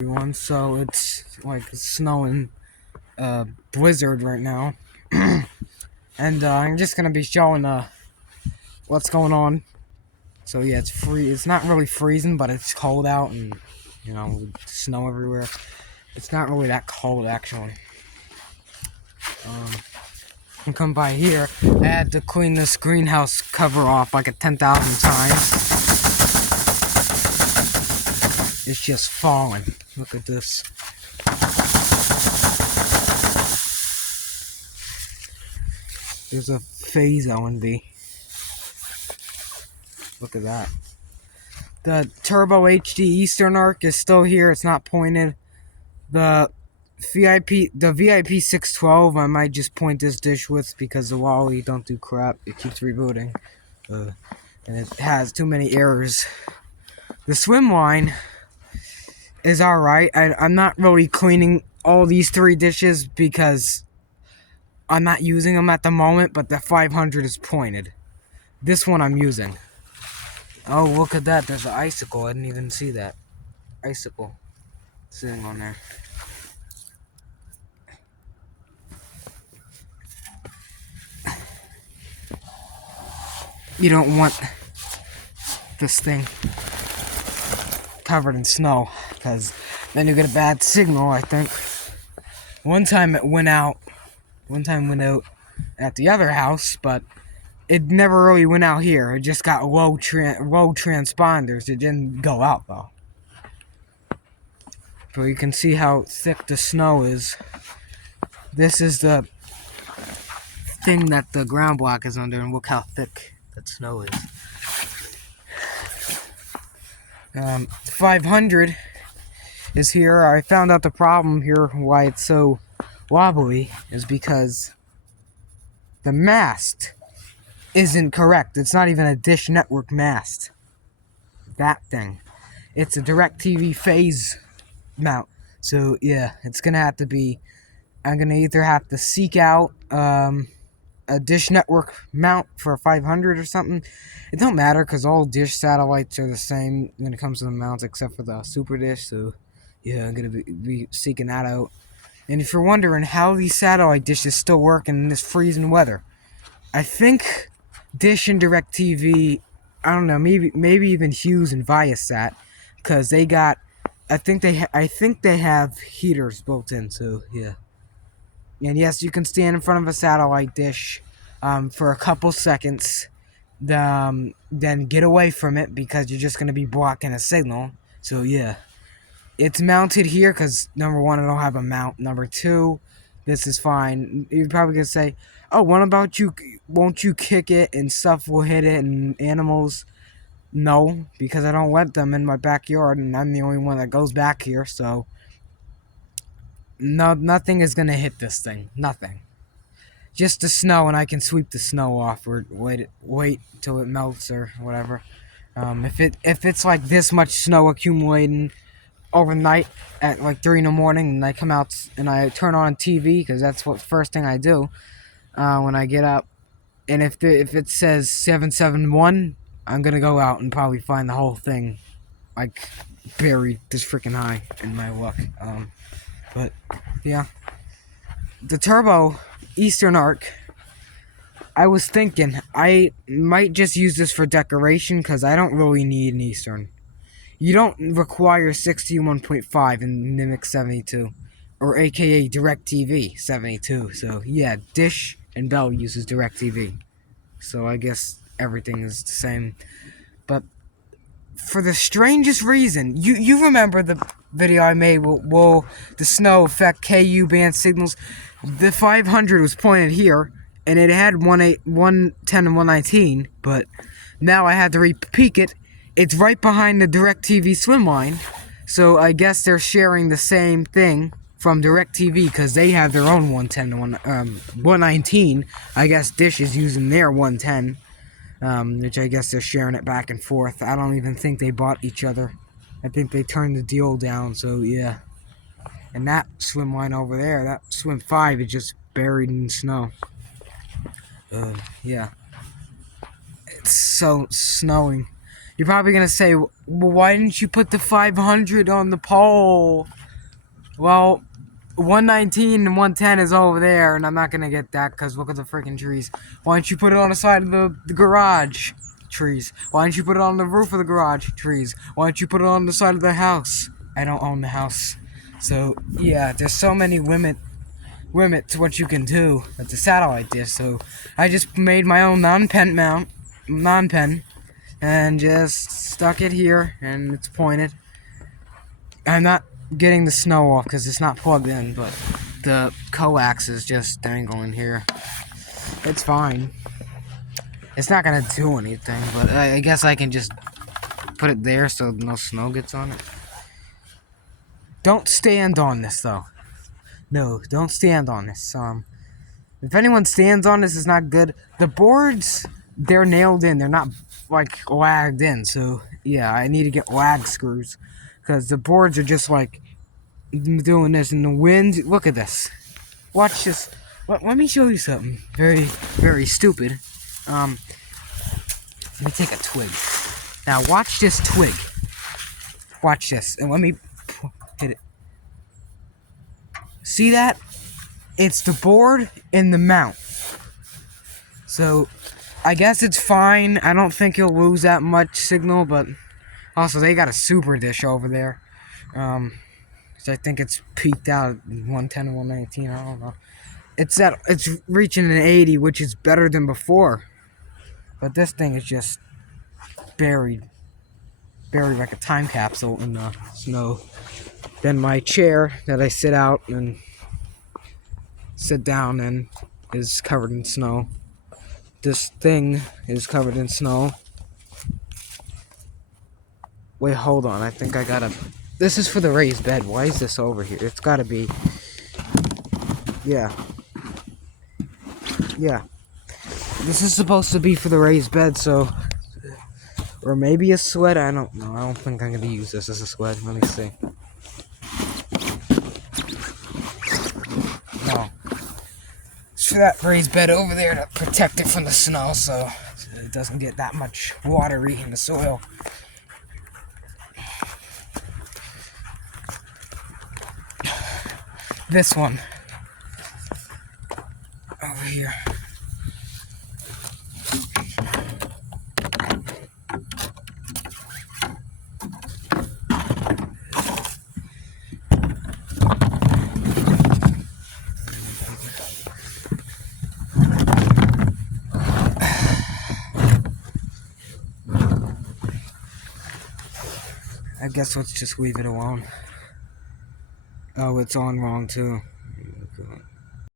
Everyone. So it's like snowing blizzard right now, and I'm just gonna be showing what's going on. So yeah, it's free. It's not really freezing, but it's cold out, and snow everywhere. It's not really that cold actually. And come by here, I had to clean this greenhouse cover off like 10,000 times. It's just falling. Look at this. There's a phase LNB. Look at that. The Turbo HD Eastern Arc is still here. It's not pointed. The VIP 612, I might just point this dish with because the Wally don't do crap. It keeps rebooting. And it has too many errors. The swim line is alright. I'm not really cleaning all these three dishes because I'm not using them at the moment, but the 500 is pointed. This one I'm using. Oh, look at that. There's an icicle. I didn't even see that. Icicle sitting on there. You don't want this thing covered in snow because then you get a bad signal, I think. One time it went out at the other house, but it never really went out here. It just got low transponders. It didn't go out though. So you can see how thick the snow is. This is the thing that the ground block is under, and look how thick that snow is. 500 is here. I found out the problem here, why it's so wobbly, is because the mast isn't correct. It's not even a Dish Network mast. That thing. It's a DirecTV phase mount. So yeah, it's gonna have to be. I'm gonna either have to seek out a Dish Network mount for 500 or something. It don't matter because all Dish satellites are the same when it comes to the mounts, except for the Super Dish. So yeah, I'm gonna be seeking that out. And if you're wondering how these satellite dishes still work in this freezing weather, I think Dish and DirecTV, I don't know, maybe even Hughes and Viasat, because they got, I think they have heaters built in. So yeah. And yes, you can stand in front of a satellite dish for a couple seconds, then get away from it because you're just going to be blocking a signal. So yeah, it's mounted here because number one, I don't have a mount. Number two, this is fine. You're probably going to say, oh, what about you? Won't you kick it and stuff will hit it and animals? No, because I don't let them in my backyard and I'm the only one that goes back here. So no, nothing is going to hit this thing. Nothing. Just the snow, and I can sweep the snow off or wait till it melts or whatever. If it's like this much snow accumulating overnight at like 3 in the morning, and I come out and I turn on TV because that's what first thing I do when I get up. And if it says 771, I'm gonna go out and probably find the whole thing like buried this freaking high in my luck. But yeah, the Turbo Eastern Arc, I was thinking I might just use this for decoration because I don't really need an Eastern. You don't require 61.5 in NIMX 72, or aka DirecTV 72. So yeah, Dish and Bell uses DirecTV. So I guess everything is the same. But for the strangest reason, you remember the video I made, will the snow affect KU band signals? The 500 was pointed here, and it had 110 and 119, but now I had to repeat it. It's right behind the DirecTV swim line, so I guess they're sharing the same thing from DirecTV because they have their own 110 and 119. I guess Dish is using their 110. Which I guess they're sharing it back and forth. I don't even think they bought each other. I think they turned the deal down, so yeah. And that swim line over there, that swim 5 is just buried in snow. Yeah. It's so snowing. You're probably gonna say, well, why didn't you put the 500 on the pole? Well, 119 and 110 is over there, and I'm not gonna get that because look at the freaking trees. Why don't you put it on the side of the garage? Trees. Why don't you put it on the roof of the garage? Trees. Why don't you put it on the side of the house? I don't own the house. So, yeah, there's so many limit to what you can do with the satellite dish. So, I just made my own non-pen, and just stuck it here, and it's pointed. I'm not getting the snow off because it's not plugged in, but the coax is just dangling here. It's fine. It's not gonna do anything, but I guess I can just put it there so no snow gets on it. Don't stand on this though. No, don't stand on this. If anyone stands on this, it's not good. The boards, they're nailed in. They're not like lagged in. So yeah, I need to get lag screws because the boards are just like doing this, and the wind. Look at this. Watch this. Let me show you something very, very stupid. Let me take a twig. Now watch this twig. Watch this, and let me hit it. See that? It's the board and the mount. So, I guess it's fine. I don't think you'll lose that much signal, but also they got a super dish over there. So I think it's peaked out at 110 and 119. I don't know. It's reaching an 80, which is better than before. But this thing is just buried like a time capsule in the snow. Then my chair that I sit out and sit down in is covered in snow. This thing is covered in snow. Wait, hold on. I think I gotta... This is for the raised bed. Why is this over here? It's gotta be... Yeah. Yeah. This is supposed to be for the raised bed, so... Or maybe a sled. I don't know. I don't think I'm gonna use this as a sled. Let me see. No. It's for that raised bed over there to protect it from the snow, so it doesn't get that much watery in the soil. This one. Over here. I guess let's just leave it alone. Oh, it's on wrong too.